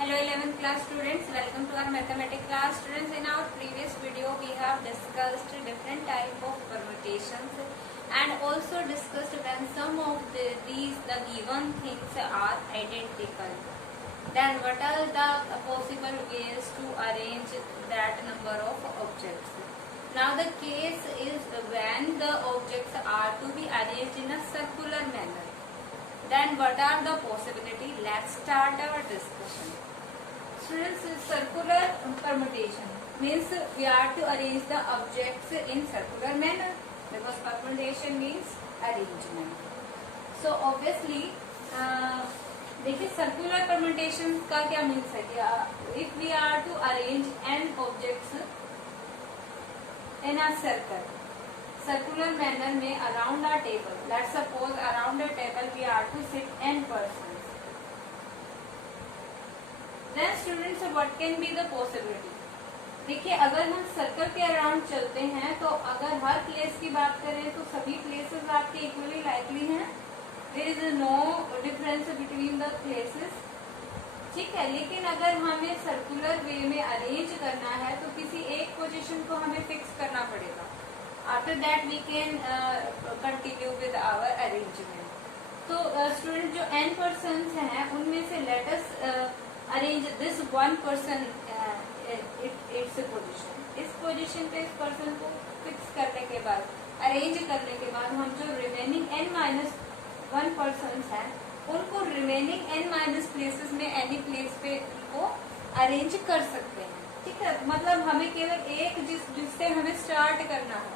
Hello 11th class students, welcome to our mathematics class. Students, in our previous video we have discussed different type of permutations and also discussed when some of the given things are identical, then what are the possible ways to arrange that number of objects. Now the case is when the objects are to be arranged in a circular manner, then what are the possibility? Let's start our discussion. Students, circular permutation means we are to arrange the objects in circular manner, because permutation means arrangement. So obviously देखिए circular permutation का क्या means है कि if we are to arrange n objects in a circular manner में around a table, let's suppose around a table we are to sit n person, then students what can be the possibility. देखिए अगर हम circle के around चलते हैं तो अगर हर place की बात करें तो सभी प्लेसेस आपके इक्वली लाइकली हैं. There is no difference between the places. ठीक है, लेकिन अगर हमें सर्कुलर वे में अरेंज करना है तो किसी एक पोजीशन को हमें फिक्स करना पड़ेगा. After that we can continue with our arrangement. तो स्टूडेंट जो n पर्सन्स हैं उनमें से let us arrange this one person it's position. इस पोजीशन पे इस पर्सन को फिक्स करने के बाद, अरेंज करने के बाद हम जो रिमेनिंग n-1 पर्सन हैं उनको रिमेनिंग n- प्लेसेस में एनी प्लेस पे उनको अरेंज कर सकते हैं. ठीक है, मतलब हमें केवल एक जिससे हमें स्टार्ट करना है,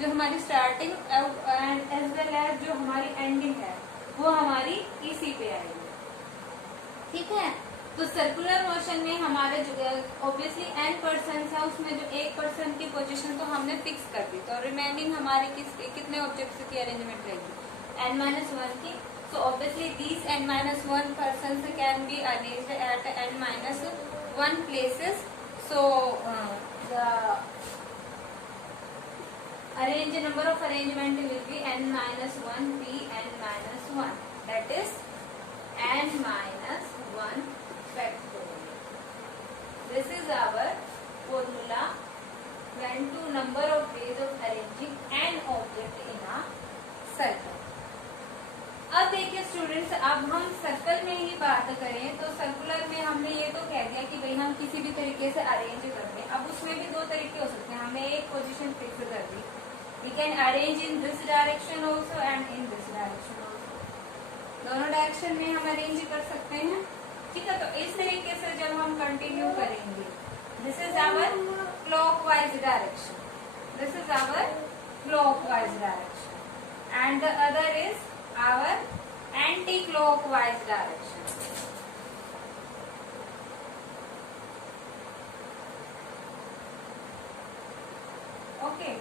जो हमारी starting and as well as जो हमारी एंडिंग है वो हमारी इसी पे आएगी. ठीक है, तो सर्कुलर मोशन में हमारे जो ऑब्वियसली n पर्सन है उसमें जो एक पर्सन की पोजीशन तो हमने फिक्स कर दी, तो रिमेनिंग हमारे कितने ऑब्जेक्ट्स की अरेंजमेंट रहेगी n-1 की. So obviously these n-1 person can be arranged at n-1 places. So the arrange number of arrangement will be n-1 p n-1, that is n-1 factorial. This is our formula when to number of ways of arranging an object in a circle. अब देखिए students, अब हम circle में ही बात करें तो circular में हमने ये तो कह दिया कि भाई हम किसी भी तरीके से अरेंज कर दें. अब उसमें भी दो तरीके हो सकते हैं. हमने एक पोजीशन फिक्स कर दी, we can arrange in this direction also and in this direction also. दोनों डायरेक्शन में हम अरेंज कर सकते हैं. ठीक है, तो इस तरीके से जब हम कंटिन्यू करेंगे, this is our clockwise direction, this is our clockwise direction and the other is our anti clockwise direction. Okay,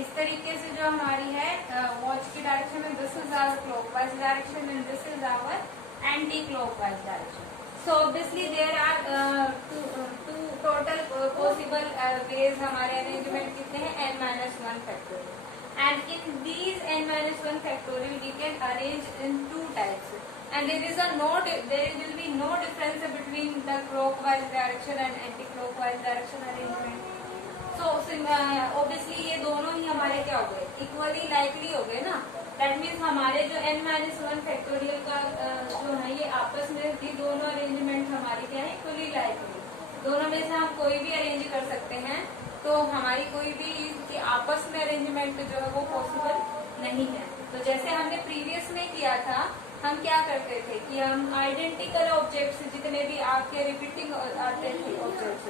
इस तरीके से जो हमारी है वॉच की डायरेक्शन में, this is our clockwise direction and this is our anti clockwise direction. So obviously there are to total possible ways. हमारे arrangement कितने हैं? n-1 factorial. And in these n-1 factorial we can arrange in two types, and there will be no difference between the clockwise direction and anti-clockwise direction arrangement. So obviously ये दोनों ही हमारे क्या हो गए? Equally likely हो गए ना. That means हमारे जो n-1 फैक्टोरियल का जो है ये आपस में भी दोनों अरेंजमेंट हमारी क्या है? Equally likely. दोनों में से हम कोई भी अरेंज कर सकते हैं, तो हमारी कोई भी इसकी आपस में अरेंजमेंट जो है वो पॉसिबल नहीं है. तो जैसे हमने प्रीवियस में किया था, हम क्या करते थे कि हम आइडेंटिकल ऑब्जेक्ट्स जितने भी आपके रिपीटिंग आते थे ऑब्जेक्ट्स,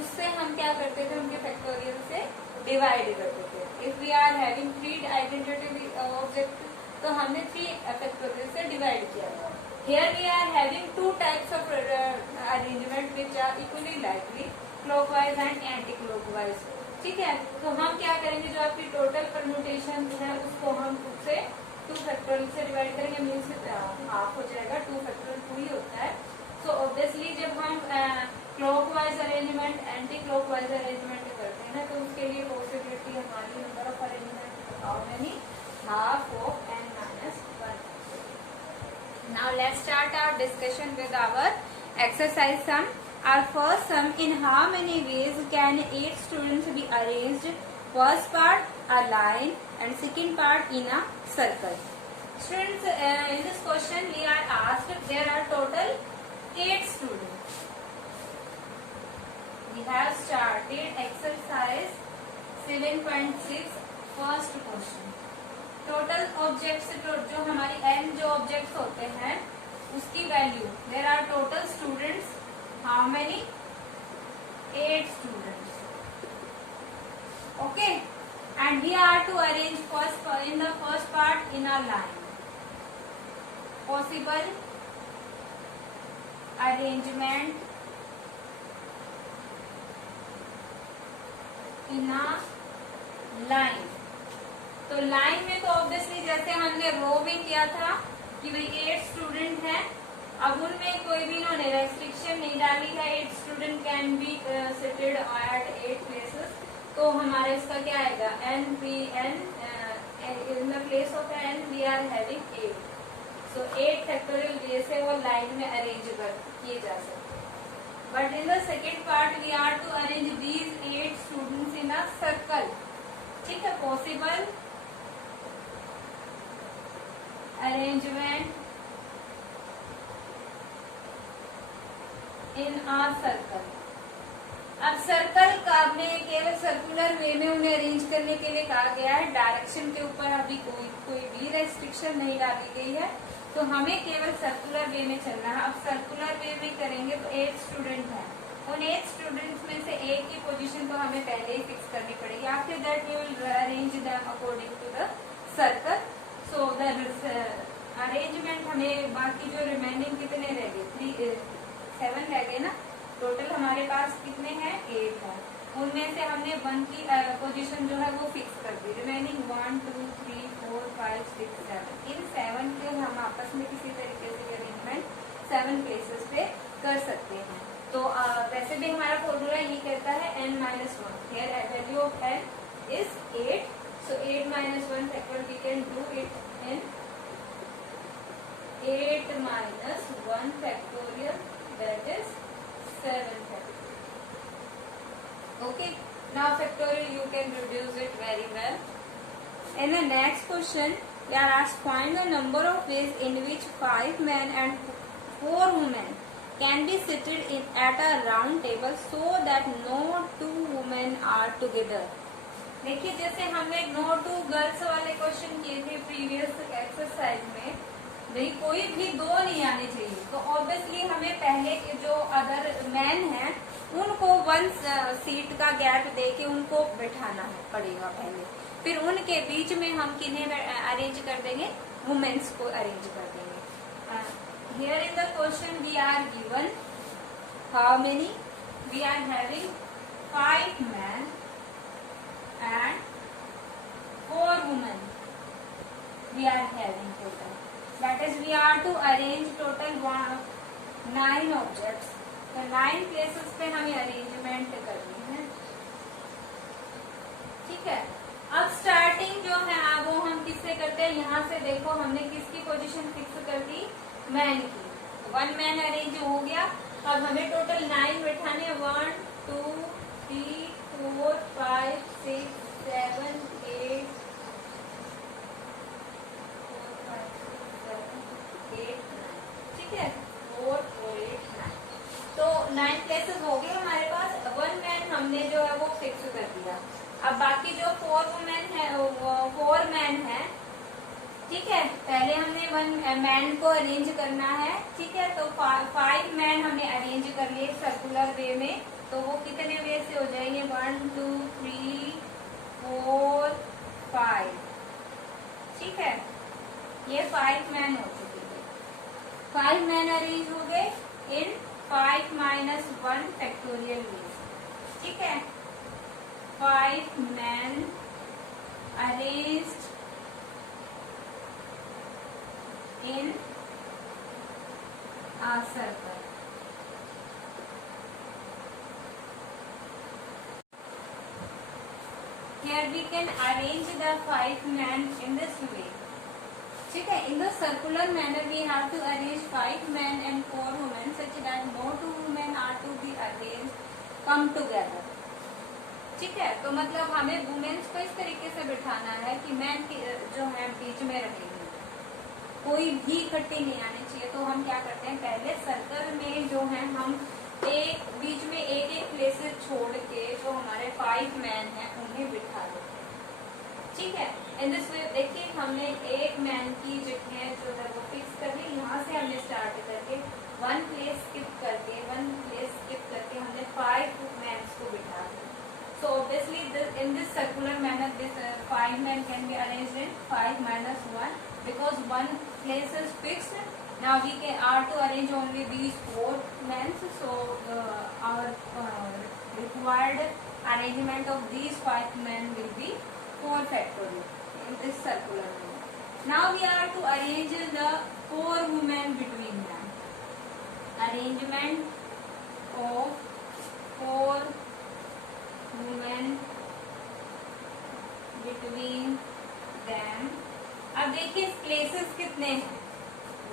उससे हम क्या करते थे? उनके फैक्टोरियल से डिवाइड करते थे. If we are having 3 identity object तो हमने 3 फैक्टोरियल से डिवाइड किया था. Here we are having 2 types of arrangement which are equally likely, clockwise and anti clockwise. ठीक है, तो हम क्या करेंगे? जो आपकी टोटल परम्यूटेशन है उसको हम उससे 2 फैक्टोरियल से डिवाइड करेंगे, मीन्स हाफ हो जाएगा. 2 फैक्टोरियल 2 ही होता है. सो ऑब्वियसली जब हम clockwise arrangement anti clockwise arrangement करते हैं ना, तो उसके लिए पॉसिबिलिटी हमारी number of arrangement how many? Half of n-1. Now let's start our discussion with our exercise sum. Our first sum: in how many ways can 8 students be arranged? First part, a line, and second part in a circle. Students, in this question we are asked, there are total 8 students. We have started exercise 7.6 first question. Total objects जो हमारी n जो objects होते हैं उसकी value, there are total students, how many? 8 students. Okay, and we are to arrange first in the first part in a line. Possible arrangement in a line. तो line में तो obviously जैसे हमने रो में किया था कि भाई 8 स्टूडेंट हैं, अब उनमें कोई भी इन्होंने रेस्ट्रिक्शन नहीं डाली है, 8 student can be seated at 8 places. तो हमारा इसका क्या आएगा? n in the place of n we are having 8. So 8 factorial way से वो लाइन में अरेंज किए जा सकते हैं. But in the second part we are to arrange these 8 students in a circle. ठीक है, possible arrangement in our circle. अब सर्कल का में केवल सर्कुलर वे में उन्हें अरेंज करने के लिए कहा गया है. डायरेक्शन के ऊपर अभी कोई भी रेस्ट्रिक्शन नहीं डाली गई है, तो हमें केवल सर्कुलर वे में चलना है. अब सर्कुलर वे में करेंगे तो 8 स्टूडेंट हैं. उन 8 स्टूडेंट्स में से एक की पोजीशन तो हमें पहले ही फिक्स करनी पड़ेगी. After that you will arrange them according to the circle. So the arrangement हमें बाकी जो रिमेनिंग कितने रह गए? 7 रह गए ना. टोटल हमारे पास कितने हैं? 8 है. उनमें से हमने 1 की पोजीशन जो है वो फिक्स कर दी. रिमेनिंग 1 2 3 4 5 6 7. इन 7 के हम आपस में किसी तरीके से अरेंजमेंट 7 प्लेसेस पे कर सकते हैं. तो वैसे भी हमारा फॉर्मूला ये कहता है n-1. Here value of n is 8. So 8-1 factor we can do it in 8-1 factorial, that is 7 factorial. Okay, now factorial you can reduce it very well. In the next question we are asked, find the number of ways in which 5 men and 4 women can be seated at a round table so that no 2 women are together. देखिए, जैसे हमने no to girls वाले question किए थे previous exercise में, नहीं कोई भी 2 नहीं आने चाहिए. तो ऑब्वियसली हमें पहले के जो अदर मैन हैं उनको 1 सीट का गैप देके उनको बैठाना पड़ेगा पहले. फिर उनके बीच में हम किन्हें अरेंज कर देंगे? वुमेन्स को अरेंज कर देंगे. Here in the question we are given how many? We are having 5 man and 4 women. We are having total. That is, we are to arrange total 9 objects. तो 9 places पे हमें arrangement करनी है. ठीक है. अब स्टार्टिंग जो है वो हम किससे करते हैं? यहाँ से देखो हमने किसकी पोजीशन फिक्स कर दी? मैन की. 1 मैन अरेंज हो गया. अब हमें टोटल 9 बैठाने. 1 2 3 4 5 6 7 8 ठीक है. 4 4 8 9. तो 9 प्लेसेस हो गए हमारे पास. 1 मैन हमने जो है वो फिक्स कर दिया. अब बाकी जो 4 वुमेन है, 4 मैन है. ठीक है, पहले हमने 1 मैन को अरेंज करना है. ठीक है, तो 5 मैन हमने अरेंज कर लिए सर्कुलर वे में. तो वो कितने वे से हो जाएंगे? 1 2 3 4 5. ठीक है, ये 5 मैन हो चुके हैं. 5 मैन अरेंज हो गए इन 5-1 फैक्टोरियल वेज. ठीक है, 5 man arranged in a circle. Here we can arrange the 5 men in this way. ठीक है. In the circular manner we have to arrange 5 men and 4 women such that no 2 women are to be arranged come together. ठीक है. तो मतलब हमें women's को इस तरीके से बिठाना है कि मैन जो है बीच में रहेंगे, कोई भी इकट्ठे नहीं आने चाहिए. तो हम क्या करते हैं, पहले सर्कल में जो है हम एक बीच में एक एक प्लेसेस छोड़ के जो हमारे 5 मैन हैं उन्हें बिठा देते हैं. ठीक है. इन दिस वे देखिए हमने एक मैन की जगह जो है वो फिक्स कर ली. यहाँ से हमने स्टार्ट करके 1 प्लेस स्किप करके हमने 5 मैन्स को बिठा दिया. So obviously in this circular manner this 5 men can be arranged in 5 minus 1 because 1 place is fixed. Now we are to arrange only these 4 men. So our required arrangement of these 5 men will be 4 factorial in this circular manner. Now we are to arrange the 4 women between them. Arrangement of 4 women between them. अब देखिए places कितने हैं,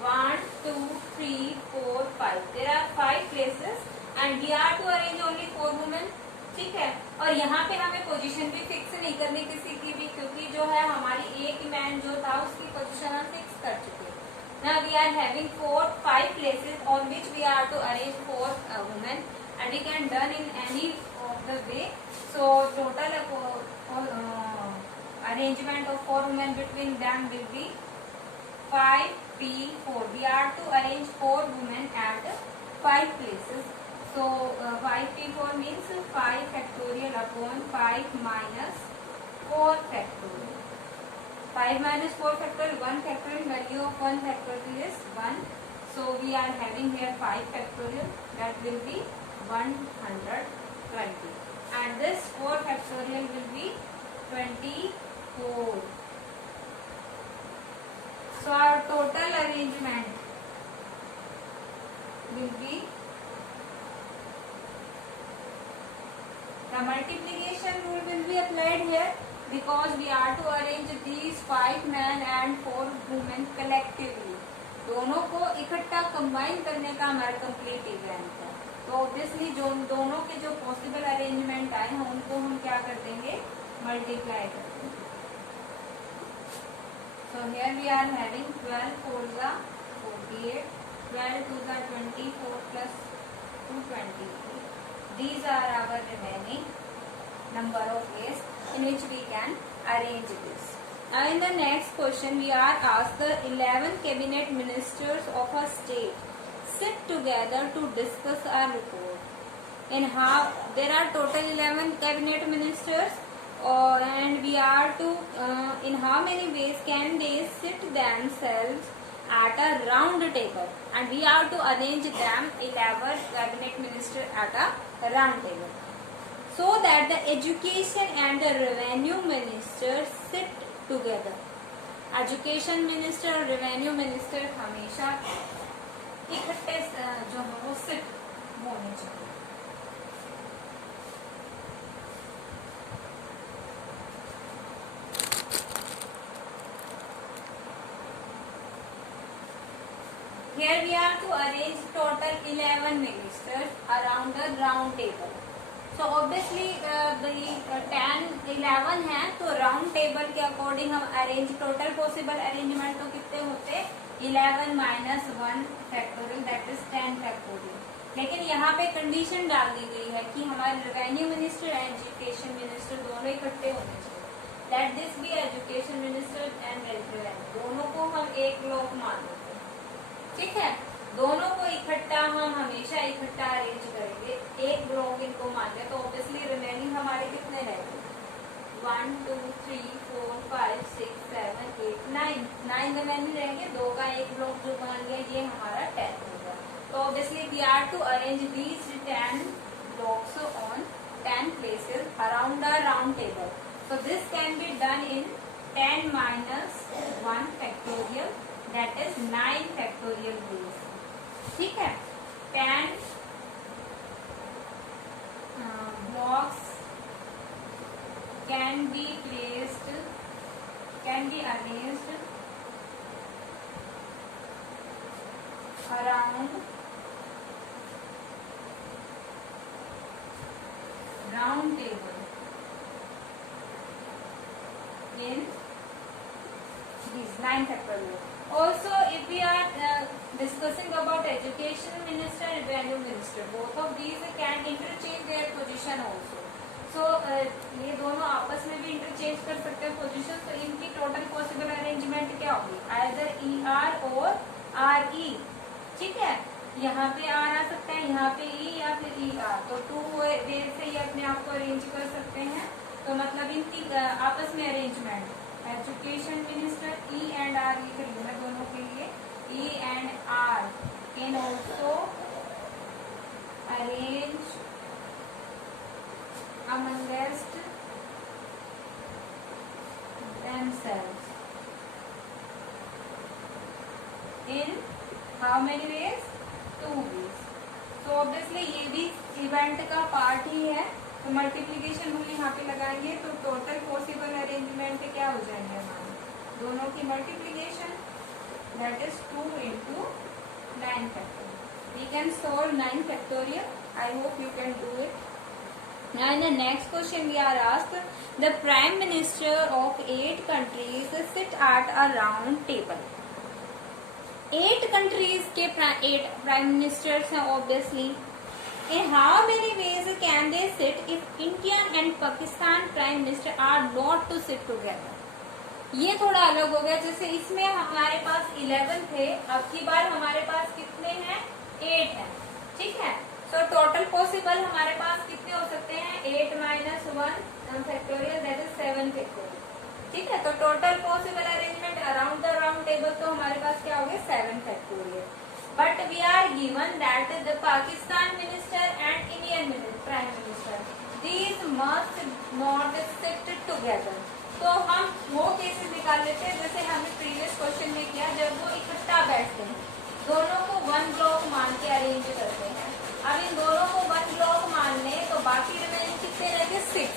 1 2 3 4 5. There are 5 places and we are to arrange only 4 women. ठीक है. और यहाँ पे हमें पोजीशन भी फिक्स नहीं करनी किसी की भी, क्योंकि जो है हमारी एक मैन जो था उसकी पोजीशन हम फिक्स कर चुके. Now we are having 5 places on which we are to arrange 4 women and we can done in any of the way. So total arrangement of 4 women between them will be 5p4. We are to arrange 4 women at 5 places. So 5p4 means 5 factorial upon 5 minus 4 factorial. 5 minus 4 factorial, 1 factorial, value of 1 factorial is 1. So we are having here 5 factorial, that will be 120. And this 4 factorial will be 24. So our total arrangement will be, the multiplication rule will be applied here because we are to arrange these 5 men and 4 women collectively. दोनों को इकट्ठा combine करने का हमारा complete event है. तो obviously जो दोनों के जो पॉसिबल अरेंजमेंट आए हैं उनको हम क्या कर देंगे, मल्टीप्लाई कर देंगे. So here we are having 12 4s are 48, 12 2s are 24 plus 223. These are our remaining number of ways in which we can arrange this. Now in the next question we are asked the 11 cabinet ministers of a state sit together to discuss a report. In how there are total 11 cabinet ministers and we are to in how many ways can they sit themselves at a round table, and we are to arrange them 11 cabinet minister at a round table so that the education and the revenue minister sit together. Education minister और revenue minister हमेशा इकट्ठे जो है वो seat होने चाहिए. Here we are to arrange total 11 ministers around the round table. So obviously the 11 है तो राउंड टेबल के अकॉर्डिंग हम अरेंज टोटल पॉसिबल अरेंजमेंट तो कितने होते, 11 minus 1 factorial that is 10 factorial. लेकिन यहाँ पे कंडीशन डाल दी गई है कि हमारे revenue minister and education minister दोनों इकट्ठे होने चाहिए. That this be education minister and revenue दोनों को हम एक ब्लॉक मान लेते हैं. ठीक है. दोनों को इकट्ठा हम हमेशा इकट्ठा अरेंज करेंगे, एक ब्लॉक इनको मान ले. तो ऑब्वियसली रिमेनिंग हमारे कितने रहेंगे, 1 2 3 4 5 6 7 8 9 रिमेनिंग रहेंगे. 2 का एक ब्लॉक जो मान गया ये हमारा 10 होगा. तो obviously we are to arrange these 10 blocks on 10 places around the round table. So this can be done in 10 minus 1 factorial, that is 9 factorial ways. ठीक है. 10 blocks can be arranged round table in these 9 factorial. Also, if we are discussing about education minister and revenue minister, both of these can interchange their position also. So ये दोनों आपस में भी interchange कर सकते हैं पोजीशन. तो इनकी टोटल पॉसिबल अरेंजमेंट क्या होगी? आइदर ER और RE. ठीक है, यहाँ पे R आ सकता है, यहाँ पे E या फिर ER. तो 2 वे से ये अपने आप को अरेंज कर सकते हैं. तो मतलब इनकी आपस में arrangement education minister E and R लिख रही हूँ मैं दोनों के लिए. E and R can also arrange amongst themselves in how many ways? 2 ways. तो ऑब्वियसली ये भी इवेंट का पार्ट ही है. तो मल्टीप्लीकेशन रूल यहाँ पे लगाएंगे तो टोटल पॉसिबल अरेंजमेंट क्या हो जाएंगे हमारे दोनों की multiplication, that is 2 into 9 factorial. We can solve 9 factorial. I hope you can do it. Now in the next question we are asked, the prime minister of 8 countries sit at a round table. 8 countries के 8 prime ministers हैं obviously. In how many ways can they sit if India and Pakistan prime minister are not to sit together? ये थोड़ा अलग हो गया. जैसे इसमें हमारे पास 11 थे, अब की बार हमारे पास कितने हैं? 8 हैं. ठीक है, तो टोटल पॉसिबल हमारे पास कितने हो सकते हैं? 8 - 1 फैक्टोरियल, दैट इज 7 फैक्टोरियल. ठीक है, तो total possible arrangement around the round table तो हमारे पास क्या हो गया? 7 factorial. But we are given that the Pakistan minister and Indian prime minister, these must not sit together. तो हम वो केसेस निकाल लेते हैं जैसे हमने प्रीवियस क्वेश्चन में किया, जब वो इकट्ठा बैठते हैं, दोनों को 1 ब्लॉक मान के अरेंज करते हैं. अब इन दोनों को 1 ब्लॉक मान लें तो बाकी रिमेनिंग कितने रहेंगे? 6.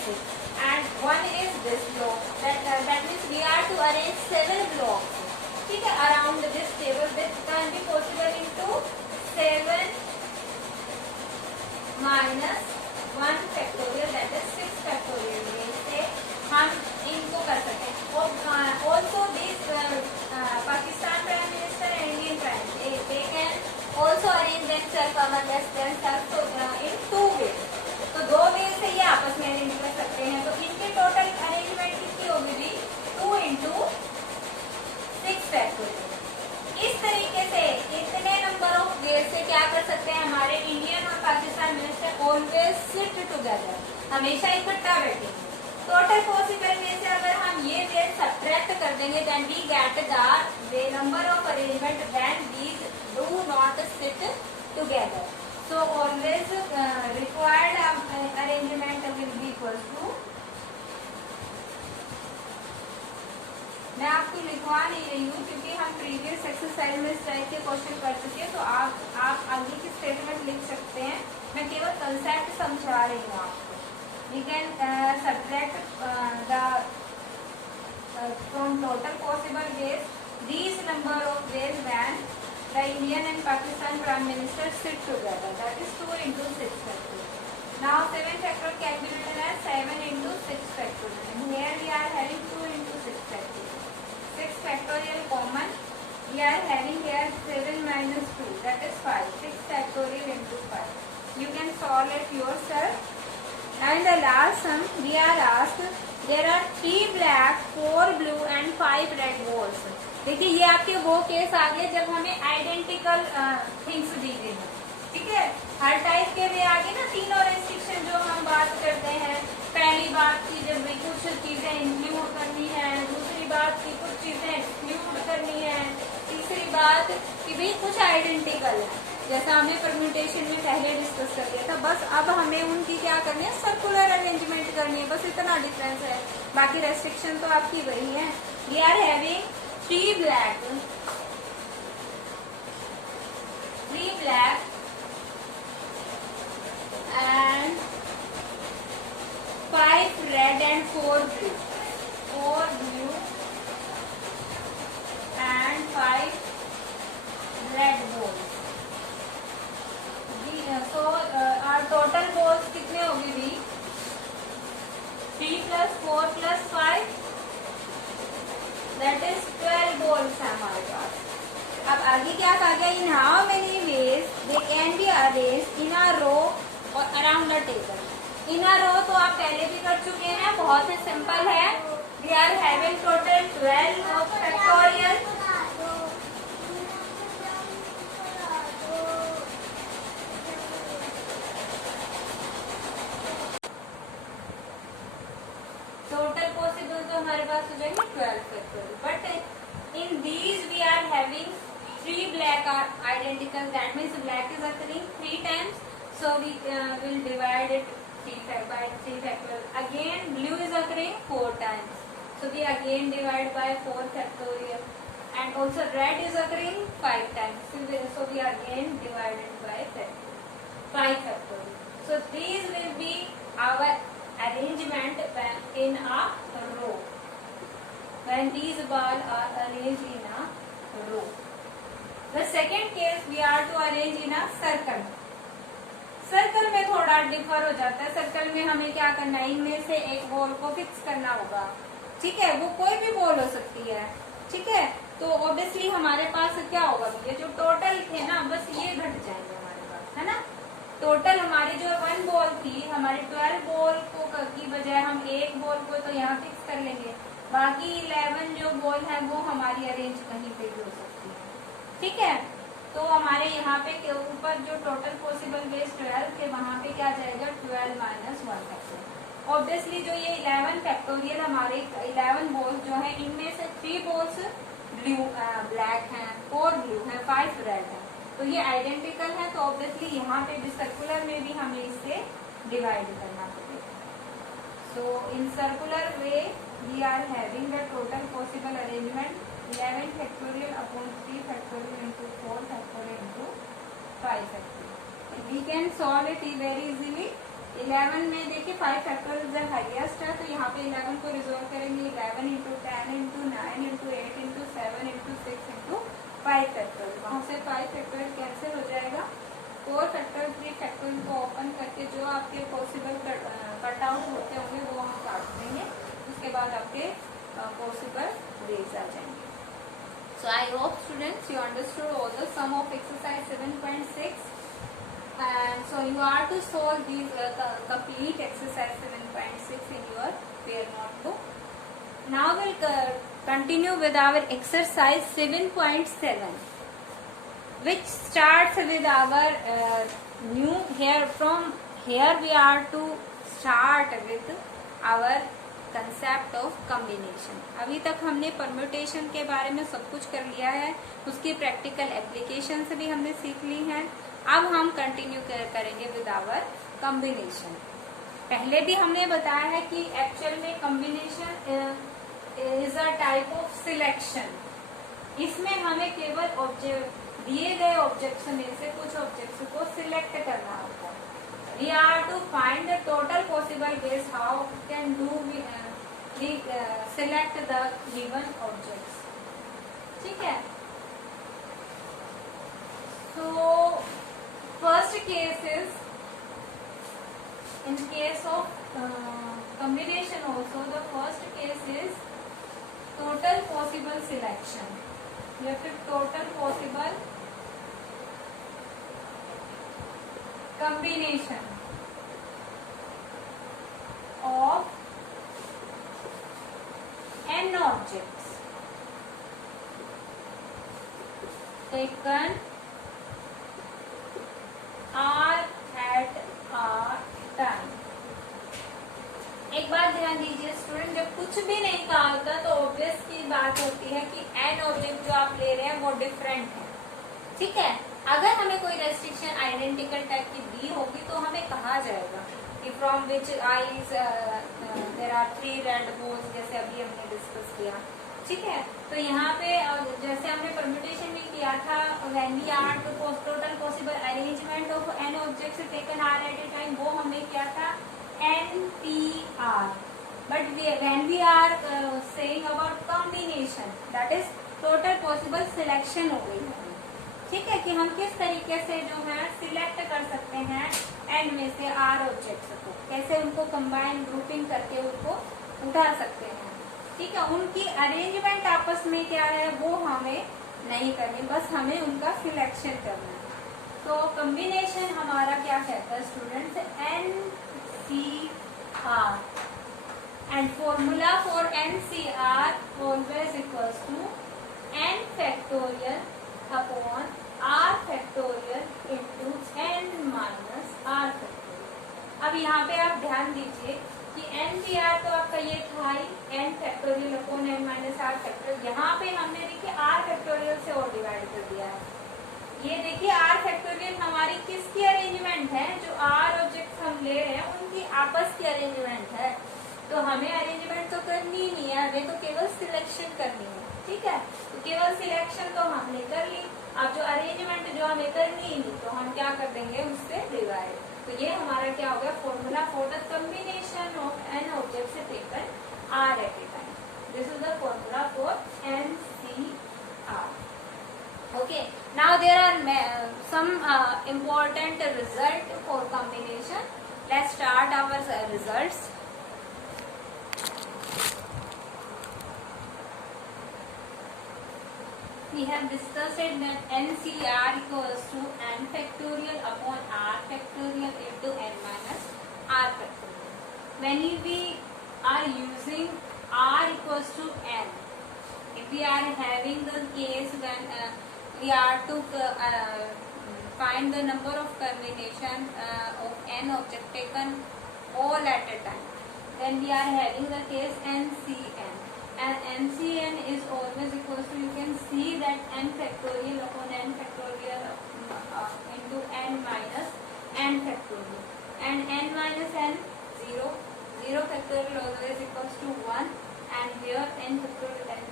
And 1 is this block, that means we are to arrange 7 blocks. ठीक है, around this table. This can be possible into 7 - 1 factorial, that is 6 factorial. से हम इनको कर सकते हैं. Also this Pakistan prime minister and Indian prime, they can also arrange themselves in 2 ways. तो 2 वे से ये आपस में अरेंज कर सकते हैं. तो इनके टोटल अरेंजमेंट कितनी होगी भी? 2 into 6 फैक्टोरियल. इस तरीके से इतने नंबर ऑफ वे से क्या कर सकते हैं? हमारे इंडियन और Pakistan minister always sit together, हमेशा इकट्ठा बैठेंगे. टोटल पॉसिबल वे से अगर हम ये वे सब्ट्रैक्ट कर देंगे, then we get the number of arrangement when these do not sit together. So always required arrangement will be equal to, मैं आपको लिखवा नहीं रही हूँ क्योंकि हम प्रीवियस एक्सरसाइज में इस टाइप के क्वेश्चन कर चुके हैं. तो आप आगे की स्टेटमेंट लिख सकते हैं. मैं केवल कंसेप्ट समझा रही हूँ आपको. We can subtract from total possible ways these number of ways when the Indian and Pakistan prime minister sit together. That is 2 into 6 factorial. Now 7 factorial can be written as 7 into 6 factorial. And here we are having 2 into 6 factorial. 6 factorial common. We are having here 7 minus 2. That is 5. 6 factorial into 5. You can solve it yourself. And the last sum we are asked, there are 3 black, 4 blue and 5 red balls. देखिए ये आपके वो case आ गए जब हमें identical things दी गई है. ठीक है, हर टाइप के वे आगे ना 3 और रिस्ट्रिक्शन जो हम बात करते हैं. पहली बात की जब भी कुछ चीजें इंक्लूड करनी है, दूसरी बात की कुछ चीजें एक्सक्लूड करनी है, तीसरी बात कि भाई कुछ आइडेंटिकल है, जैसा हमने परम्यूटेशन में पहले डिस्कस कर लिया था. बस अब हमें उनकी क्या करनी है? सर्कुलर अरेंजमेंट करनी है. बस इतना डिफरेंस है, बाकी रेस्ट्रिक्शन तो आपकी वही है. We are having 3 black and 5 red and 4 blue. 4 blue and 5 red balls. Plus 4 plus 5 that is 12 balls है हमारे पास। अब आगे क्या कहा गया, in how many ways they can be arranged in a row और around the table. In a row तो आप पहले भी कर चुके हैं, बहुत ही सिंपल है। We are having total 12 factorial. Total possible तो हमारे पास हो जाएंगे 12 factorial, but in these we are having 3 black are identical, that means black is occurring 3 times, so we will divide it by 3 factorial. Again blue is occurring 4 times, so we again divide by 4 factorial, and also red is occurring 5 times, so we again divided by 5 factorial. So these will be our arrangement in a row, when these balls are arranged in a row. The second case we are to arrange in a circle. Circle में थोड़ा differ हो जाता है। Circle में हमें क्या करना है, इनमें से एक बॉल को फिक्स करना होगा, ठीक है। वो कोई भी बॉल हो सकती है, ठीक है। तो ऑब्वियसली हमारे पास क्या होगा, ये जो टोटल थे ना, बस ये घट जाएंगे हमारे पास, है ना। टोटल हमारी जो 1 बॉल थी, हमारे 12 बॉल को की बजाय हम एक बॉल को तो यहाँ फिक्स कर लेंगे, बाकी 11 जो बॉल है वो हमारी अरेंज कहीं पे भी हो सकती है, ठीक है। तो हमारे यहाँ पे के ऊपर जो टोटल पॉसिबल वेज 12 थे, वहाँ पे क्या जाएगा 12 माइनस 1 फैक्टोरियल। ऑब्वियसली जो ये 11 फैक्टोरियल हमारे 11 बॉल्स जो है, इनमें से 3 बॉल्स ब्लू ब्लैक हैं, 4 ब्लू हैं, 5 रेड है, तो ये आइडेंटिकल है। तो ऑब्वियसली यहाँ पे भी सर्कुलर में भी हमें इससे डिवाइड करना पड़ेगा। So in circular way we are having the total possible arrangement 11 factorial upon 3 factorial into 4 factorial into 5 factorial. We can solve it very easily. 11 में देखिए 5 factorial जब हाईएस्ट है, तो यहाँ पे 11 को रिजोल्व करेंगे 11 into 10 into 9 into 8 into 7 into 6 into 5 factorial। वहाँ से 5 factorial कैंसिल हो जाएगा। 4 factorial 3 factorial को ओपन करके जो आपके पॉसिबल कट आउट होते होंगे वो हम काट देंगे, उसके बाद आपके पॉसिबल वेज आ जाएंगे। So I hope students you understood all the sum of exercise 7.6, and so you are to solve these complete exercise 7.6 in your pair notebook. Now we'll continue with our exercise 7.7, which starts with our new here. From here we are to start with our concept of combination. अभी तक हमने permutation के बारे में सब कुछ कर लिया है, उसकी प्रैक्टिकल एप्लीकेशन से भी हमने सीख ली है। अब हम कंटिन्यू करेंगे विद आवर कॉम्बिनेशन। पहले भी हमने बताया है कि एक्चुअल में combination is a type of selection. इसमें हमें केवल ऑब्जेक्ट दिए गए ऑब्जेक्ट्स में से कुछ ऑब्जेक्ट्स को सिलेक्ट करना होता है। We are to find the total possible ways how we can do we select the given objects, ठीक है। So first case is in case of combination also, the first case is total possible selection या फिर total possible combination of n objects taken are at a time। एक बात ध्यान दीजिए student, जब कुछ भी नहीं कहा होता तो ऑब्वियस की बात होती है कि n ऑब्जेक्ट जो आप ले रहे हैं वो डिफरेंट है, ठीक है। अगर हमें कोई रेस्ट्रिक्शन आइडेंटिकल टाइप की दी होगी तो हमें कहा जाएगा कि from which eyes there are 3 red balls, जैसे अभी हमने डिस्कस किया, ठीक है। तो यहाँ पे जैसे हमने परम्यूटेशन में किया था, when we are to total possible arrangement of n objects taken r at a time, वो हमने किया था NPR। But when we are saying about combination, that is total possible selection हो गई है, ठीक है, कि हम किस तरीके से जो है सिलेक्ट कर सकते हैं एन में से आर ऑब्जेक्ट्स को, कैसे उनको कंबाइन ग्रुपिंग करके उनको उठा सकते हैं, ठीक है। उनकी अरेंजमेंट आपस में क्या है वो हमें नहीं करनी, बस हमें उनका सिलेक्शन करना है। तो कॉम्बिनेशन हमारा क्या कहता है students, NCR, and formula for NCR always equals to n factorial upon r factorial into n minus r factorial. अब यहाँ पे आप ध्यान दीजिए कि NCR तो आपका ये था ही n factorial upon n minus r factorial. यहाँ पे हमने देखिए r फैक्टोरियल से और डिवाइड कर दिया है। ये देखिए r फैक्टोरियल हमारी किसकी अरेंजमेंट है, जो r ऑब्जेक्ट हम ले रहे हैं उनकी आपस की अरेंजमेंट है। तो हमें अरेंजमेंट तो करनी ही नहीं है, हमें तो केवल सिलेक्शन करनी है, ठीक है। तो केवल सिलेक्शन तो हमने कर ली, अब जो अरेंजमेंट जो हमें करनी ही नहीं तो हम क्या कर देंगे उससे डिवाइड। तो ये हमारा क्या हो गया, formula for the combination of n object taken r at a time. This is the formula for NCR। Okay, now there are some important result for combination. Let's start our results. We have discussed it that NCR equals to n factorial upon r factorial into n minus r factorial. When we are using r equals to n, if we are having the case when we are to find the number of combination of n object taken all at a time, then we are having the case NCN, and NCN is always equals to, you can see that n factorial upon n factorial into n minus n factorial, and n minus n 0 factorial always equals to 1, and here n factorial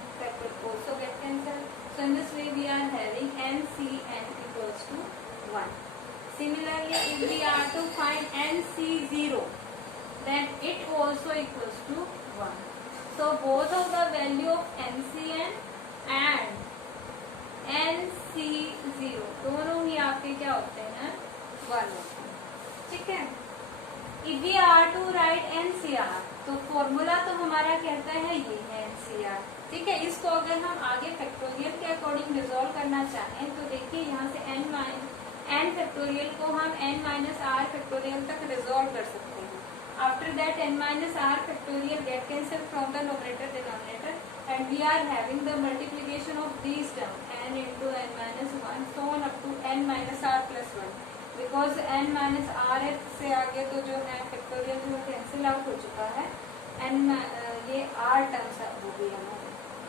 also get cancelled. So in this way we are having NCN equals to 1. Similarly, if we are to find NC0, then it also equals to 1. So both of the value of NCN and NC0 दोनों ही आपके क्या होते हैं, 1 होते हैं, ठीक है। If we are to write NCR, तो फॉर्मूला तो हमारा कहता है ये है NCR, ठीक है। इसको अगर हम आगे फैक्टोरियल के अकॉर्डिंग रिजॉल्व करना चाहें तो देखिए यहाँ से n फैक्टोरियल को हम n माइनस r फैक्टोरियल तक रिजॉल्व कर सकते हैं। After that n minus r factorial get cancel from the numerator denominator, and we are having the multiplication of these term n into n minus 1 so on up to n minus r plus 1, because n minus r से आगे तो जो है factorial जो cancel out हो चुका है, n ये r टर्म्स हो गई हमारे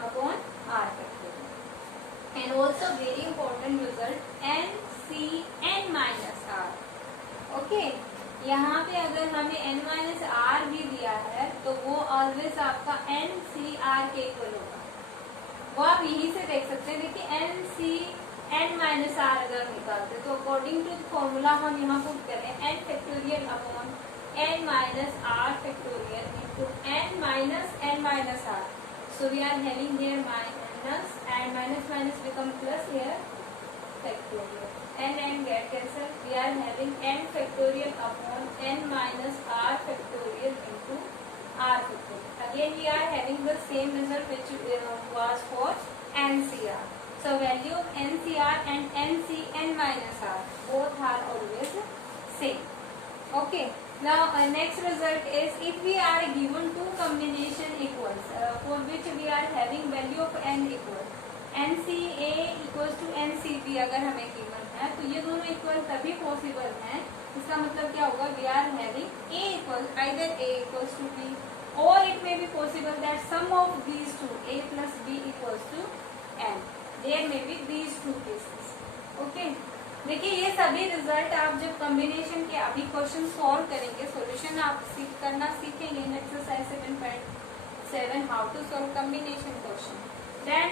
upon r factorial. And also very important result NCN minus r। Okay, यहाँ पे अगर हमें n माइनस r भी दिया है तो वो ऑलवेज आपका NCR के इक्वल होगा, वो आप यहीं से देख सकते हैं। देखिए NCN माइनस r अगर निकालते तो अकॉर्डिंग टू फॉर्मूला हम यहाँ पुट करें n factorial upon n minus r factorial into n minus r। So we are having here minus, and minus become plus here factorial, and get cancelled. We are having n factorial upon n minus r factorial into r factorial. Again we are having the same result which was for NCR. So value of NCR and NCN minus r both are always same. Okay. Now next result is if we are given two combination equals for which we are having value of n equal NCA equals to NCB अगर हमें given है तो ये दोनों equal तभी possible हैं। इसका मतलब क्या होगा, we are having A equals either A equals to B, or it may be possible that sum of these two A plus B equals to N. There may be these two cases. Okay. देखिए ये सभी result आप जब combination के अभी question solve करेंगे, solution आप करना सीखेंगे in exercise 7.7 how to solve combination question, then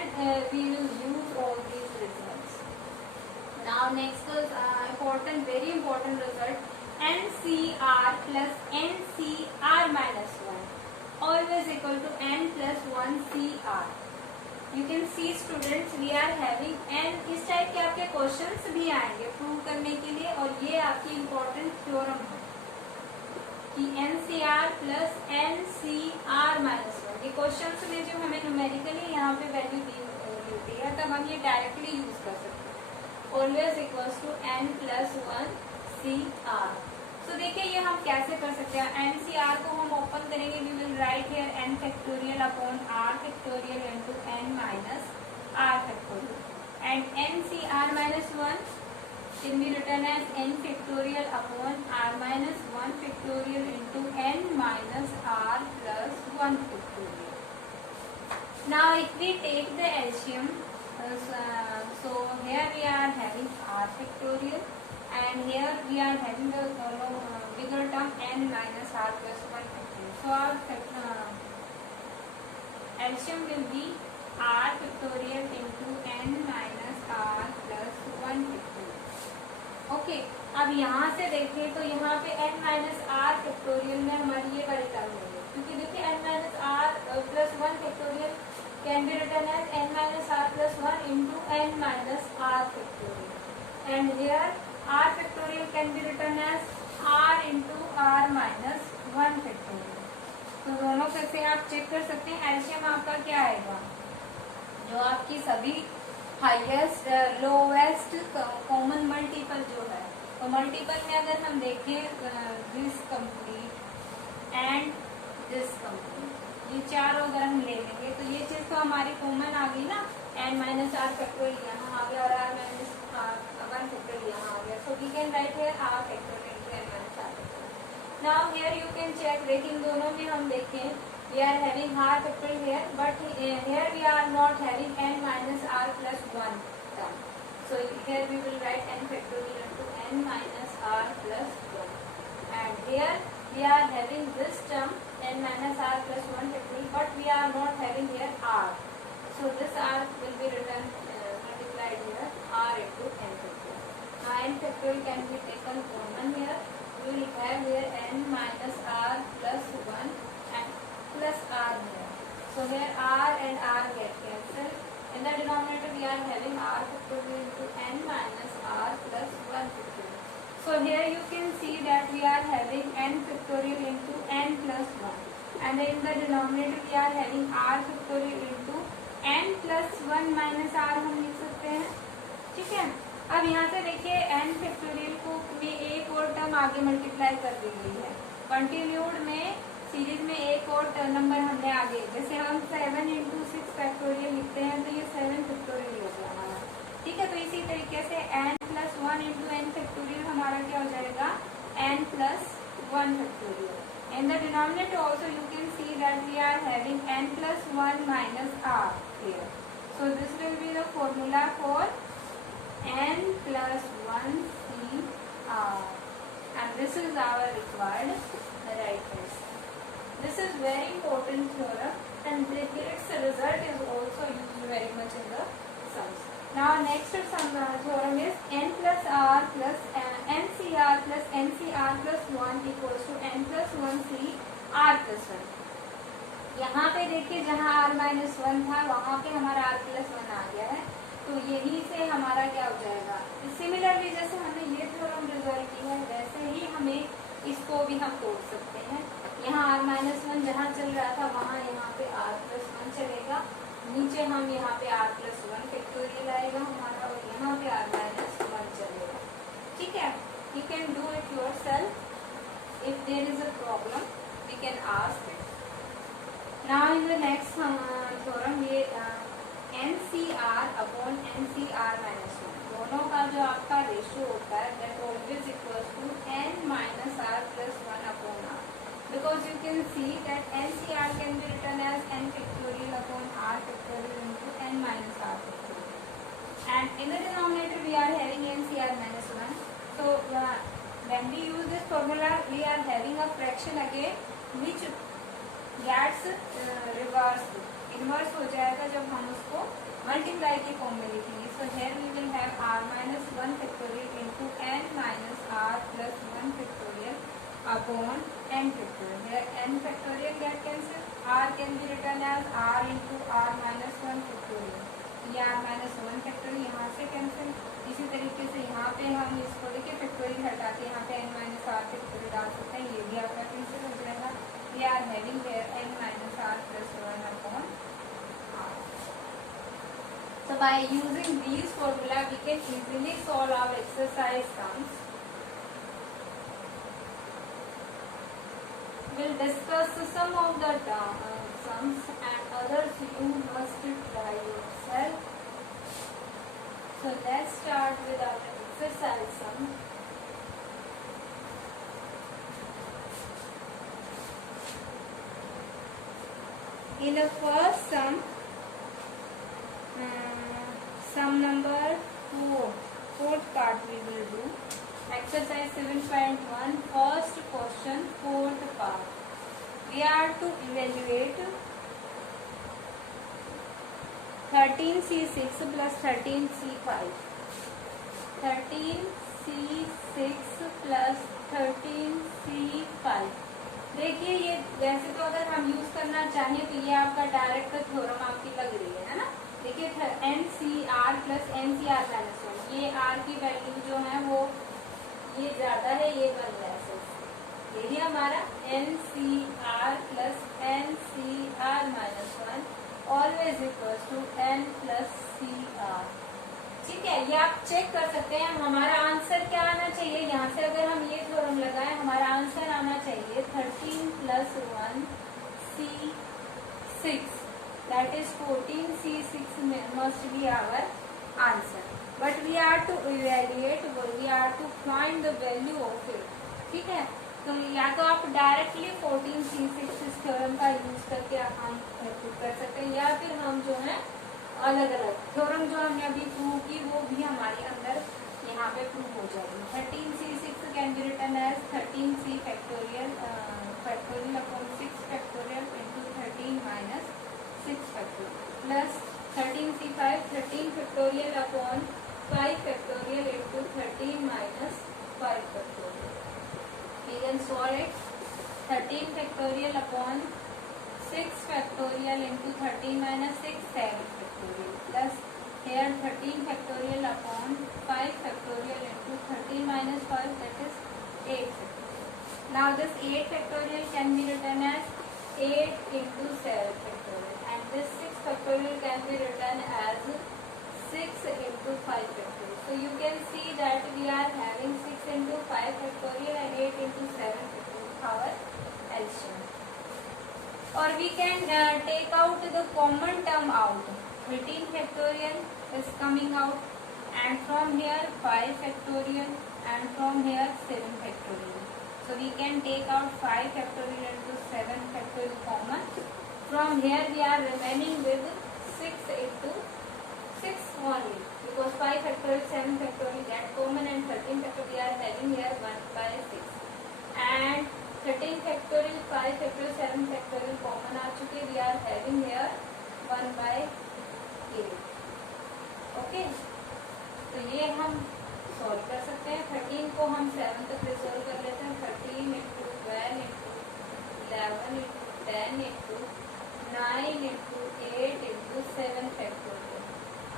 we will use all these results. Now next important very important result NCR plus NCR minus 1 always equal to n plus 1 CR. You can see students we are having n, इस type के आपके questions भी आएंगे prove करने के लिए, और ये आपकी इम्पोर्टेंट थ्योरम है कि NCR प्लस NCR माइनस 1, ये क्वेश्चन में जो हमें न्यूमेरिकली यहाँ पे वैल्यू दी होती है तब हम ये डायरेक्टली यूज कर सकते हैं, always equals to n plus 1 CR। तो देखिए ये हम कैसे कर सकते हैं, NCR को हम ओपन करेंगे, we will write here n factorial upon r factorial into n minus r factorial and NCR minus 1 can be written as n factorial upon r minus 1 factorial into n minus r plus 1 factorial. Now if we take the LCM, so here we are having r factorial and here we are having the bigger term n minus r plus 1 factorial. So our LCM will be r factorial into n minus r plus 1 factorial. Okay अब यहाँ से देखें तो यहाँ पे n minus r factorial में हमारी ये वाली टर्म होगी, क्योंकि देखिए n minus r plus 1 factorial can be written as n minus r plus 1 into n minus r factorial and here r factorial can be written as r into r minus 1 factorial. तो दोनों से आप check कर सकते हैं, LCM आपका क्या आएगा, जो आपकी सभी हाईएस्ट लोवेस्ट कॉमन मल्टीपल जो है, तो मल्टीपल में अगर हम देखें this complete and this complete, ये चारों अगर हम ले लेंगे तो ये चीज तो हमारी कॉमन आ गई ना, n माइनस आर फैक्टोरियल यहाँ आ गया और r माइनस वन फैक्टोरियल यहाँ आ गया, so we can write here r factorial into n minus r factorial. Now here you can check, लेकिन दोनों में हम देखें we are having r factorial here, but here we are not having n minus r plus 1 term. So here we will write n factorial into n minus r plus 1. And here we are having this term n minus r plus 1 factorial, but we are not having here r. So this r will be written multiplied here r into n factorial. Now n factorial can be taken common here. We will have here n minus r plus 1 and plus r here. So here r and r get cancelled. In the denominator we are having r factorial into n minus r plus 1 factorial. So here you can see that we are having n factorial into n plus 1 and in the denominator we are having r factorial into n plus 1 minus r हम लिख सकते हैं, ठीक है। अब यहाँ से देखिए n फैक्टोरियल को में एक और टर्म आगे मल्टीप्लाई कर दी गई है, कंटिन्यूड में सीरीज में एक और नंबर हमने आगे, जैसे हम 7 इंटू 6 फैक्टोरियल लिखते हैं तो ये 7 फैक्टोरियल हो गया हमारा, ठीक है। तो इसी तरीके से n plus 1 into n factorial हमारा क्या हो जाएगा, n plus 1 factorial. In the denominator also you can see that we are having n plus 1 minus r here, so this will be the formula for n plus 1 CR and this is our required right answer. This is very important theorem and its result is also used very much in the sums. Now next theorem is n plus r plus NCR plus NCR plus 1 equals to n plus 1 CR plus 1. यहाँ पे देखिए जहाँ r minus 1 था वहाँ पे हमारा r plus 1 आ गया है, तो यही से हमारा क्या हो जाएगा, सिमिलरली जैसे हमने ये थ्योरम रिजॉल्व की है वैसे ही हमें इसको भी हम तोड़ सकते हैं। यहाँ r माइनस 1 जहाँ चल रहा था वहाँ यहाँ पे r प्लस 1 चलेगा, नीचे हम यहाँ पे r प्लस 1 फैक्टोरियल आएगा हमारा और यहाँ पे r माइनस 1 चलेगा, ठीक है। You can do it yourself, if there is a problem we can ask it. Now in the next theorem ये NCR अपॉन NCR माइनस 1 दोनों का जो आपका रेशियो होता है that always equals to n minus r plus 1 upon r, because you can see that NCR can be written as n factorial upon r factorial into n minus r factorial, and in the denominator we are having NCR minus 1. So when we use this formula we are having a fraction again which gets reversed, inverse हो जाएगा जब हम उसको multiply के form में लिखेंगे। So here we will have r minus 1 factorial into n minus r plus 1 factorial upon n factorial. Here n factorial get cancelled, r can be written as r into r minus 1 factorial. ये r minus 1 factorial यहाँ से cancel, इसी तरीके से यहाँ पे हम इसको देखिए फैक्टोरियल हटा के यहाँ पे n minus r factorial डाल सकते हैं, ये भी आपका cancel are having here n minus r plus 1 upon r. So by using these formula we can easily solve our exercise sums. We'll discuss some of the sums and others you must try yourself. So let's start with our exercise sum. In the first sum, sum number 4, fourth part we will do. Exercise 7.1, first question, fourth part. We are to evaluate 13C6 plus 13C5. 13C6 plus 13C5. देखिए ये वैसे तो अगर हम use करना चाहें तो ये आपका डायरेक्ट थ्योरम आपकी लग रही है ना। देखिए NCR प्लस NCR माइनस 1, ये R की वैल्यू जो है वो ये ज्यादा है, ये 1 लेस है। यही हमारा NCR plus NCR minus 1 always equals to N plus CR। ठीक है, ये आप चेक कर सकते हैं। हमारा आंसर क्या आना चाहिए, यहाँ से अगर हम ये थ्योरम लगाएं हमारा आंसर आना चाहिए 13 plus 1 C6, that is 14 C6 must be our answer. But we are to evaluate, we are to find the value of it. ठीक है, तो या तो आप डायरेक्टली 14 C6 इस थ्योरम का यूज करके हम कर सकते हैं, या फिर हम जो है अलग अलग थ्योरम जो हमने अभी प्रूव की वो भी हमारे अंदर यहाँ पे प्रूव हो जाएगी। 13C6 can be written as 13C factorial upon 6 factorial into 13 minus 6 factorial plus 13C5 13 factorial upon 5 factorial into 13 minus 5 factorial. We can solve it 13 factorial upon 6 factorial into 13 minus 6, 7 factorial plus here 13 factorial upon 5 factorial into 13 minus 5, that is 8 factorial. Now this 8 factorial can be written as 8 into 7 factorial and this 6 factorial can be written as 6 into 5 factorial. So you can see that we are having 6 into 5 factorial and 8 into 7 factorial our LCM. Or we can take out the common term out. 13 factorial is coming out and from here 5 factorial and from here 7 factorial. So we can take out 5 factorial into 7 factorial common. From here we are remaining with 6 into 6 only because 5 factorial 7 factorial get common and 13 factorial we are having here 1 by 6 and 13 factorial 5 factorial 7 factorial common आ चुके, we are having here 1 by 8. Okay, तो ये हम solve कर सकते हैं। 13 को हम 7 तक रिजोल्व कर लेते हैं। 13 into 12 into 11 into 10 into 9 into 8 into 7 factorial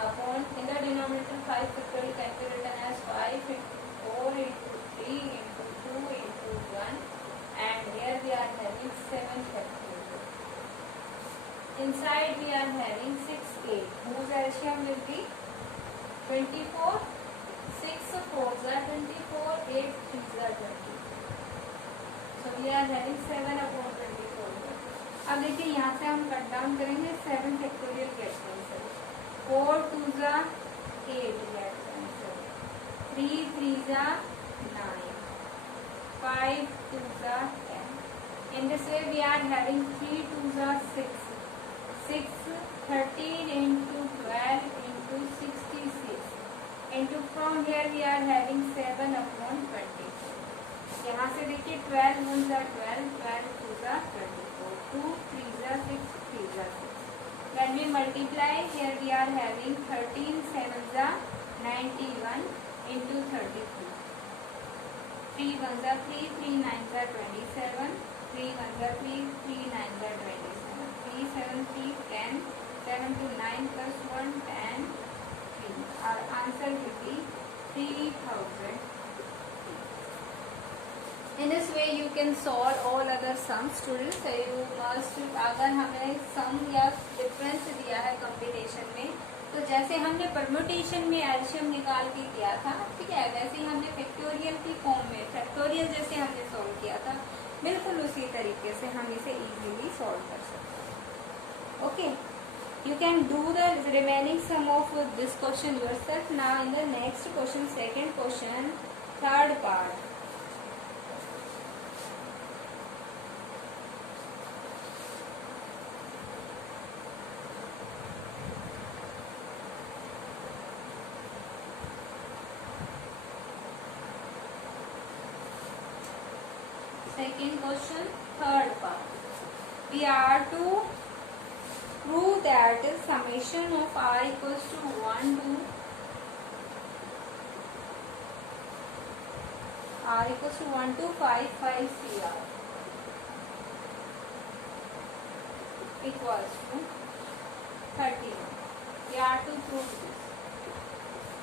upon in the denominator 5 factorial can be written as 5 into 4 into 3 into 2 into 1 and here we are having 7 factorial. Inside we are having 6, 8 whose LCM will be 24, 6 4s are 24, 8 3s are 20. So we are having 7 upon 24. अब देखिए यहाँ से हम cut down करेंगे 7 factorial get cancel, 4 2s are 8 get cancel, 3 3s are 9, 5 2s are 10. In this way we are having 3 2s are 6. 6 13 into 12 into 66 into from here we are having 7 upon 20. यहाँ से देखिए 12 1s are 12, 12 2s are 24, 2 3s are 6, 3s are 6. When we multiply here we are having 13 7s are 91 into 33. 3 1s are 3, 3 9s are 27, 3 1s are 3, 3 9s are 27, 3 7 3 10, 7 to 9 plus 1 10, 3. Our answer will be 3000. In this way you can solve all other sums students. So you must, अगर हमें सम या difference दिया है combination में, तो जैसे हमने permutation में एलसीएम निकाल के किया था, ठीक है, वैसे ही हमने फैक्टोरियल की फॉर्म में फैक्टोरियल जैसे हमने सॉल्व किया था, बिल्कुल उसी तरीके से हम इसे इजीली सॉल्व कर सकते हैं. Okay, you can do the remaining sum of this question yourself. Now in the next question, second question, third part. Second question, third part. We are to prove that summation of r equals to 1 to r equals to 1 to 5 cr equals to 31. We are to prove this.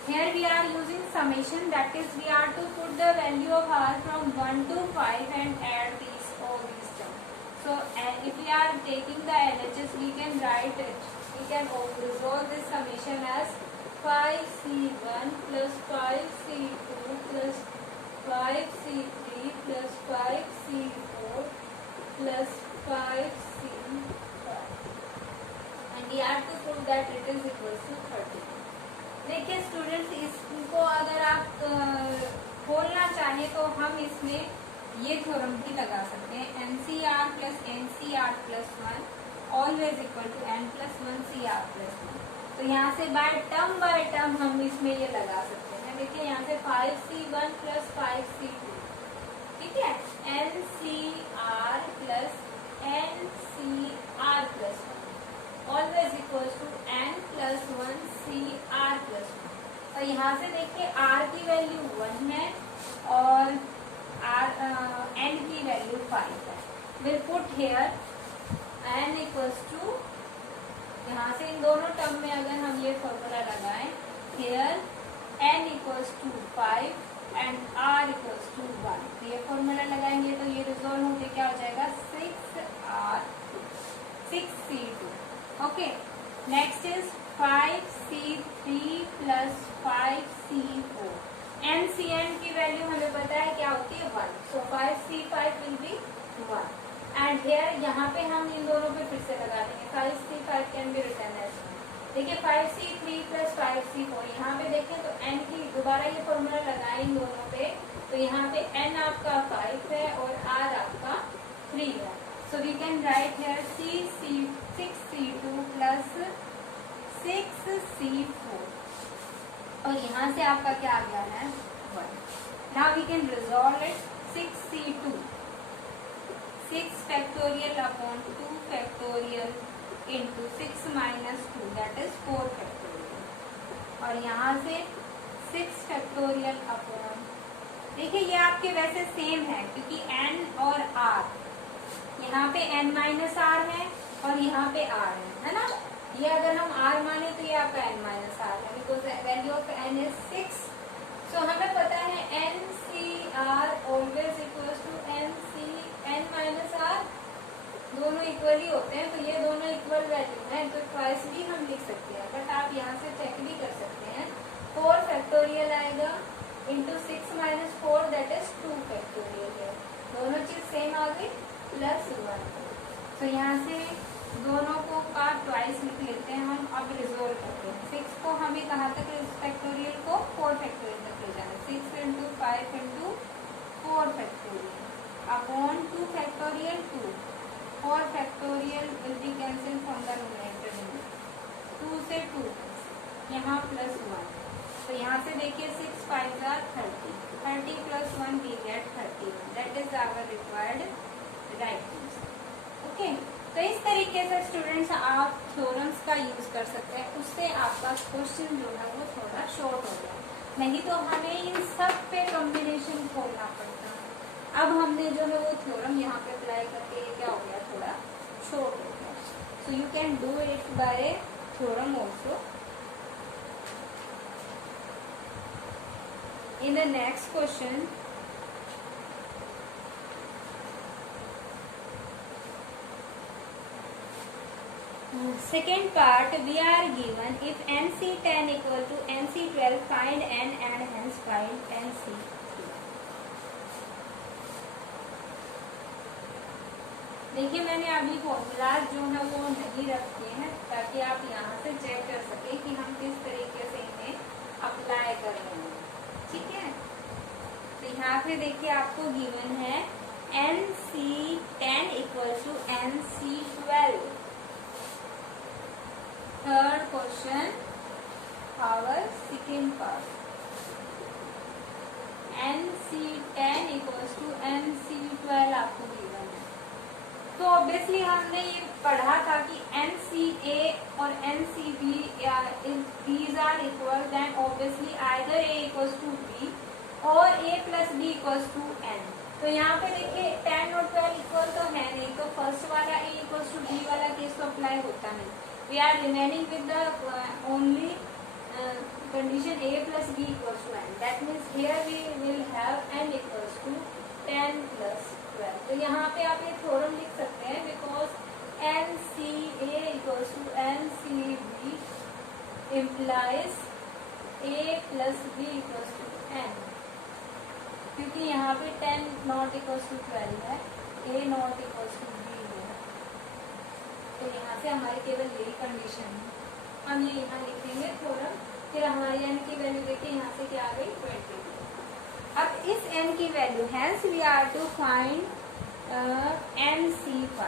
Here we are using summation, that is we are to put the value of r from 1 to 5 and add all these terms. So if we are taking the LHS, we can write it, we can resolve this summation as 5c1 plus 5c2 plus 5c3 plus 5c4 plus 5c5, and we have to prove that it is equal to 30. देखिए students, इसको अगर आप खोलना चाहें तो हम इसमें ये थ्योरम भी लगा सकते हैं, NCR plus NCR plus 1 always equal to N plus 1 CR plus 1. तो यहाँ से बाय टर्म हम इसमें ये लगा सकते हैं. देखिए यहाँ से 5c1 प्लस 5c2, ठीक है, NCR plus NCR plus 1 always equal to N plus 1 CR plus 1. और यहाँ से देखिए R की वैल्यू 1 है और N की वैल्यू 5 है. Will put here N equals to, यहाँ से इन दोनों टर्म में अगर हम ये फॉर्मूला लगाएं, here N equals to 5 and R equals to 1, तो ये फॉर्मूला लगाएंगे तो ये रिजोल्व होके क्या हो जाएगा 6C2. Okay, next is 5C3 plus 5C4. NCN की वैल्यू हमें पता है क्या होती है 1, so 5C5 will be 1. And here यहाँ पे हम इन दोनों पे फिर से लगा देंगे, 5C5 can be written as 1. देखिए 5C3 प्लस 5C4, यहाँ पे देखें तो N की दोबारा ये फॉर्मूला लगाए इन दोनों पे, तो यहाँ पे N आपका 5 है और R आपका 3 है. So we can write here 6C2 plus 6C4, और यहाँ से आपका क्या आ गया है 1. Now we can resolve it. 6C2, 6 factorial upon 2 factorial into 6 minus 2, that is 4 factorial, और यहाँ से 6 factorial upon, देखिए ये आपके वैसे सेम है क्योंकि N और R, यहाँ पे N माइनस R है और यहाँ पे R है ना. ये अगर हम R माने तो ये आपका N माइनस R है, because value of N is 6. So हमें पता है NCR always equals to N minus R, दोनों इक्वल ही होते हैं, तो ये दोनों इक्वल वैल्यू है, तो ट्वाइस भी हम लिख सकते हैं. बट आप यहाँ से चेक भी कर सकते हैं, 4 फैक्टोरियल आएगा into 6 minus 4, that is 2 factorial है. दोनों चीज सेम आ गई प्लस 1. तो यहाँ से दोनों को का ट्वाइस लिख लेते हैं हम. अब रिजोल्व करते हैं. 6 को हमें कहाँ तक, फैक्टोरियल को 4 फैक्टोरियल तक ले जाना है. 6 into 5 into 4 factorial upon 2 factorial 2. 4 factorial will be cancel from the numerator, 2 से 2 यहाँ प्लस 1. तो यहाँ से देखिए 6 5 30 plus 1 we get 31. That is our required right. Okay, तो इस तरीके से स्टूडेंट्स आप थ्योरम्स का यूज कर सकते हैं. उससे आपका क्वेश्चन जो है वो थोड़ा शॉर्ट हो जाए, नहीं तो हमें इन सब पे कॉम्बिनेशन खोलना पड़ता है. अब हमने जो है वो थ्योरम यहाँ पे अप्लाई करके ये क्या हो गया, थोड़ा शॉर्ट हो गया. So you can do it by theorem also. In the next question, second part we are given if NC10 equal to NC12 find N and hence find NC. देखिए मैंने अभी फॉर्मूला जो है वो नहीं रखे हैं ताकि आप यहाँ से चेक कर सके कि हम किस तरीके से इन्हें अप्लाई कर रहे हैं, ठीक है। तो यहाँ पे देखिए आपको गिवन है NC10 equal to NC12। Third question our second part NC10 equal to NC12 आपको गिवन है। तो ऑब्वियसली हमने ये पढ़ा था कि NCA और NCB these are equal, then obviously either A equals to B और A plus B equals to N। तो यहाँ पे देखिए 10 और 12 इक्वल तो है नहीं, तो फर्स्ट वाला A equals to B वाला केस तो अप्लाई होता नहीं। We are remaining with the only condition A plus B equals to N, that means here we will have N equals to 10 plus 12। तो यहाँ पे आप ये थ्योरम लिख सकते हैं because NCA equals to NCB implies A plus B equals to N, क्योंकि यहाँ पे 10 नॉट इक्वल्स टू 12 है, A not equals to B है। तो यहाँ से हमारी केवल यही कंडीशन है, हम ये यहाँ लिखेंगे थ्योरम। फिर हमारी n की वैल्यू देखिए यहाँ से क्या आ गई 22। अब इस n की value hence we are to find NC5।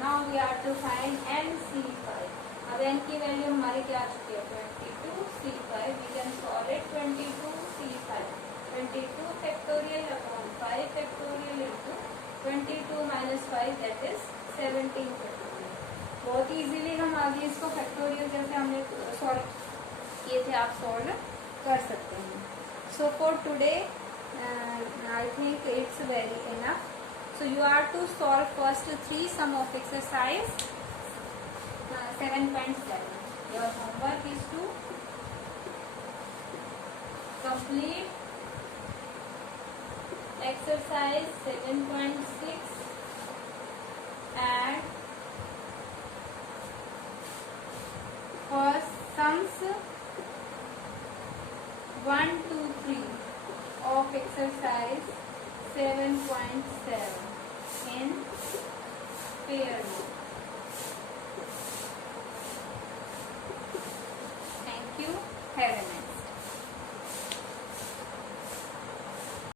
Now we are to find NC5। अब n की वैल्यू हमारी क्या आ चुकी है 22C5। We can solve it 22C5 22 factorial upon 5 factorial into 22 minus 5 that is 17 factorial. बहुत इजीली हम आगे इसको फैक्टोरियल जैसे हमने सॉल्व किए थे आप सॉल्व कर सकते हैं। So for today I think it's very enough. So you are to solve first 3 sum of exercise 7.7. Your homework is to complete exercise 7.6 and first sums 1, 2, 3 of exercise 7.7 in pair mode.